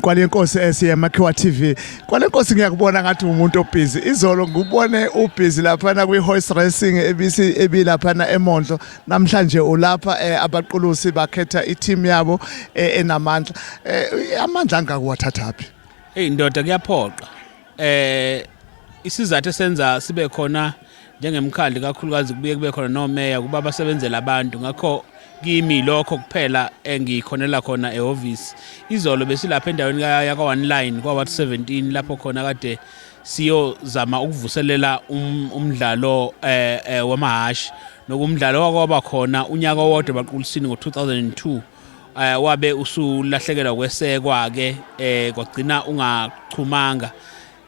kwalenkosi siya Makhiwa TV. Kwalenkosi ngiyakubona ngathi umuntu obusy. Izolo ngubone ubusy lapha kwi horse racing ebilapha eMondlo. Namhlanje ulapha abaqulusi bakhetha i-team yabo enamandla. Amandla angakuwathathaphi. Hey ndoda kuyaphoqa. Isizathu esenza sibe khona njengemkhandli kakhulukazi kubuye kube khona nomeya kuba abasebenzela abantu ngakho kimi lokho kuphela engikhonela khona ehhovisi. Izolo besilapha endaweni yakwa One Line kwa Ward 17 lapho khona kade siyozama ukuvuselela umdlalo wamahashi nokumdlalo wakwaba khona unyaka owodwa baqulisini ngo2002 wabe usulahlekelwa kwesekwa ke kwagcina ungachumanga.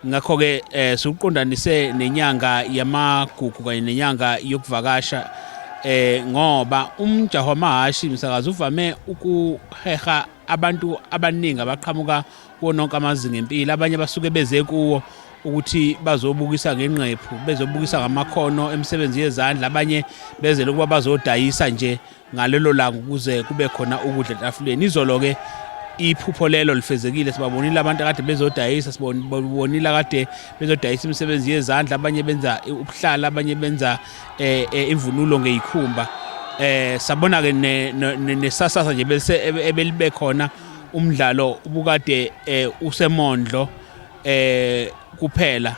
Ngakho ke siqondanise nenyanga yamagugu kanye nenyanga yokuvakasha ngoba umjaho wamahashi umsakazi uvame ukuheha abantu abaningi abaqhamuka wonke amazinga empilo. Abanye basuke beze kuwo ukuthi bazobukisa ngenqephu, bezobukisa ngamakhono emisebenzi yezandla, abanye bezele ukuba bazodayisa nje ngalelo langa ukuze kube khona ukudla etafuleni. Izolo ke iphupho lelo lifezekile. Sibabonile abantu akade bezodayisa, sibonile akade bezodayisa imisebenzi yezandla, abanye benza ubuhlala, abanye benza imvunulo ngeyikhumba. Sabona ke nesasasa nje bese ebelibe khona umdlalo ubukade usemondlo kuphela.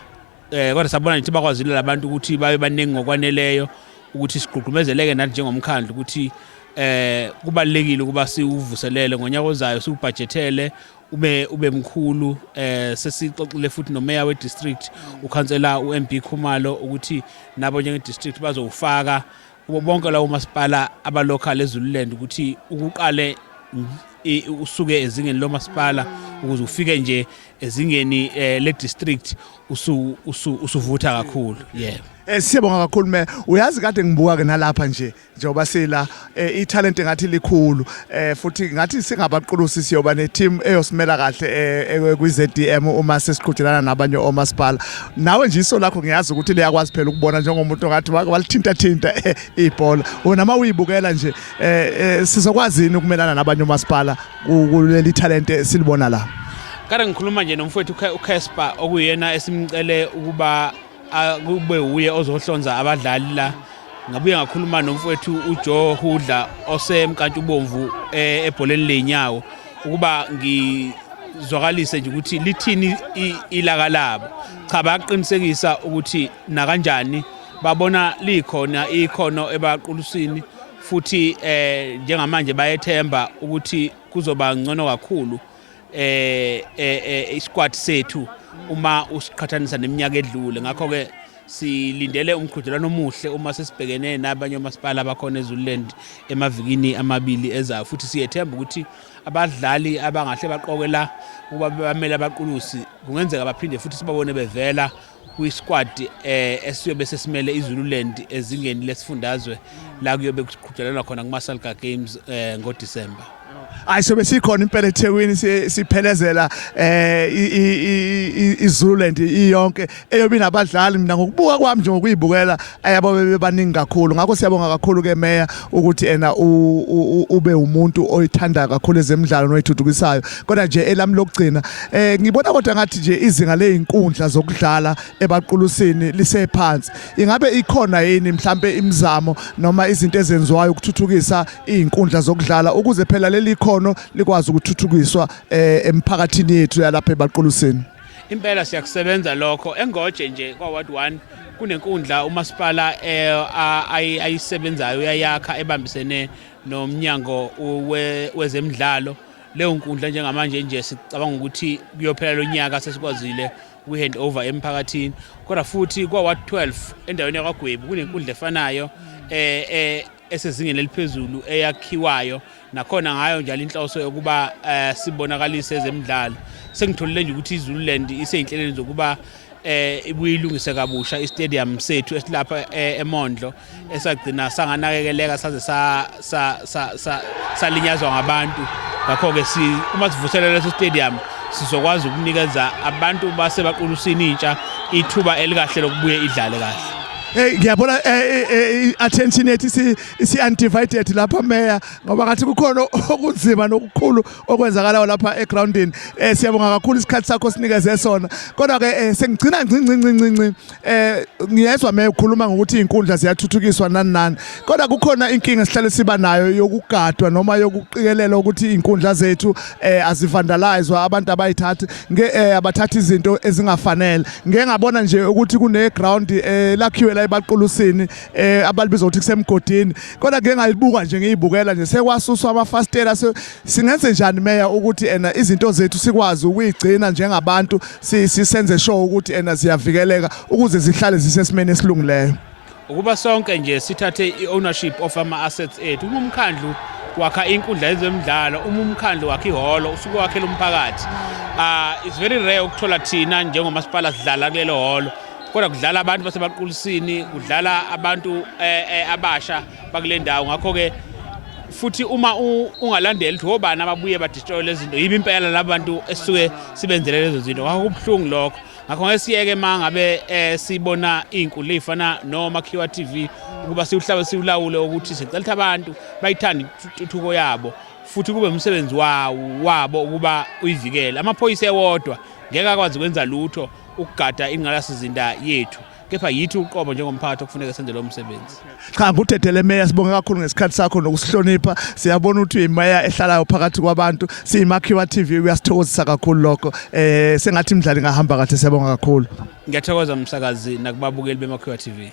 Kodwa sabona nje bakwazile labantu ukuthi babe baningi ngokwaneleyo ukuthi sigqugqumezeleke nathi njengomkhandlu ukuthi kubalekile ukuba siuvuselele ngonyaka ozayo siubudgetele ube mkhulu. Sesixoxile futhi nomeya we district ukhansela uMB Khumalo ukuthi nabo njenge district bazowufaka kubo bonke lawo masipala abalocal eZululand ukuthi ukuqale usuke ezingeni lomasipala ukuze ufike nje ezingeni le district usuvutha kakhulu. Yeah. Siyabonga kakhulu me. Uyazi kade ngibuka ke nalapha njengoba sila italent ngathi likhulu futhi ngathi singabaqulusi siyoba neteam eyosimela kahle kwiZDM uma sesiqhudelana nabanye omasipala. Nawe nje iso lakho ngiyazi ukuthi liyakwazi phela ukubona njengomuntu ngathi walithinta ibhola. Wena mawuyibukela nje sizokwazini ukumelana nabanye omasipala kuleli talent silibona la. Kade ngikhuluma nje nomfowethu uCasper okuyena esimcele ukuba kube uye ozohlonza abadlali la. Ngabuye ngakhuluma nomfowethu uJoe Hudla osemkantubomvu ebholeni lenyawo ukuba ngizwakalise nje ukuthi lithini ilaka labo. Cha bayaqinisekisa ukuthi na kanjani babona likhona ikhono ebaqulusini futhi njengamanje bayethemba ukuthi kuzoba ngcono kakhulu isquad sethu uma usiqhathanisa neminyaka edlule. Ngakho ke silindele umqhudelwano omuhle uma sesibhekene nabanye omasipala abakhona eZululand emavikini amabili ezayo. Futhi siyethemba ukuthi abadlali abangahle baqokela kuba bamele abaqulusi kungenzeka baphinde futhi sibabone bevela kwisquad esiyobe sesimele iZululand ezingeni lesifundazwe la kuyobe kuqhudelana khona kumaSalga Games ngoDisemba. Ayisobe sikhona impela eThekwini siphelezela iZululand iyonke eyobe inabadlali. Mina ngokubuka kwami nje ngokuyibukela ayabo bebaningi kakhulu. Ngakho siyabonga kakhulu ke meya ukuthi ube umuntu oyithanda kakhulu ezemidlalo noyithuthukisayo. Kodwa nje elami lokugcina ngibona kodwa ngathi nje izinga lezinkundla zokudlala ebaqulusini lisephansi. Ingabe ikhona yini mhlambe imizamo noma izinto ezenziwayo ukuthuthukisa izinkundla zokudlala ukuze phela leli khono likwazi ukuthuthukiswa emphakathini yethu yalapha ebaqulusini? Impela siyakusebenza lokho. Engoje nje kwa Ward 1 kunenkundla umasipala ayisebenzayo uyayakha ebambisene nomnyango wezemidlalo. Leyo nkundla njengamanje nje sicabanga ukuthi kuyophela lo nyaka sesikwazile hand over emphakathini. Kodwa futhi kwa Ward 12 endaweni yakwaGwebu kunenkundla efanayo esezingeni eliphezulu eyakhiwayo nakhona ngayo njalo inhloso yokuba sibonakalise ezemidlalo. Sengitholile nje ukuthi iZululand iseyinhlelweni zokuba ibuyilungise kabusha istadium sethu esilapha eMondlo esagcina sanganakekeleka saze salinyazwa ngabantu. Ngakho ke uma sivuselela leso stadium sizokwazi ukunikeza abantu basebaqulusini intsha ithuba elikahle lokubuye idlale kahle. Hey ngiyabona attention yethu isi undivided lapha Mayor ngoba ngathi kukhona okunzima nokukhulu okwenzakalayo lapha egroundini. Siyabonga kakhulu isikhathi sakho sinikeze sona. Kodwa ke sengigcina ngcinci ngiyezwa Mayor ukhuluma ngokuthi izinkundla ziyathuthukiswa nani. Kodwa kukhona inkinga esihlale siba nayo yokugadwa noma yokuqikelela ukuthi izinkundla zethu azivandalizwa abantu abayithatha abathatha izinto ezingafanele. Ngeke ngabona nje ukuthi kune ground lakhiwe la ebaqulusini abalibiza ukuthi kusemgodini. Kodwa ngeke ngalibuka nje ngiyibukela nje sekwasuswa amafastela singenze njani Mayor ukuthi izinto zethu sikwazi ukuyigcina njengabantu sisenze sure ukuthi ziyavikeleka ukuze zihlale zisesimeni esilungileyo. Ukuba sonke nje sithathe i-ownership of ama-assets ethu. Umkhandlu wakha inkundla yezemidlalo, umkhandlu wakha ihholo usuke wakhela umphakathi. It's very rare ukuthola thina njengomasipala sidlala kulelo hholo. Kodwa kudlala abantu basebaqulisini, kudlala abantu abasha bakule ndawo. Ngakho ke futhi uma ungalandeli ukuthi obani ababuye badestroy lezi zinto, yiba impela labantu esisuke sibenzele lezo zinto. Ngakho kubhlungu lokho. Ngakho ngesiyeke mangabe sibona izinkundla ezifana noMakhiwa TV ukuba siuhlabe siulawule ukuthi sicela abantu bayithanda intuthuko yabo futhi kube umsebenzi wabo ukuba uyivikele. Amaphoyisa ewodwa ngeke akwazi ukwenza lutho ukugada ingqalasizinda yethu, kepha yithi uqobo njengomphakathi okufuneka senze lo msebenzi. Cha ngudedele Mayor, sibonge kakhulu ngesikhathi sakho nokusihlonipha. Siyabona ukuthi uyiMayor ehlalayo phakathi kwabantu. SiyiMakhiwa TV uyasithokozisa kakhulu lokho. Sengathi imidlalo ingahamba kahle, siyabonga kakhulu. Ngiyathokoza umsakazi nakubabukeli beMakhiwa TV.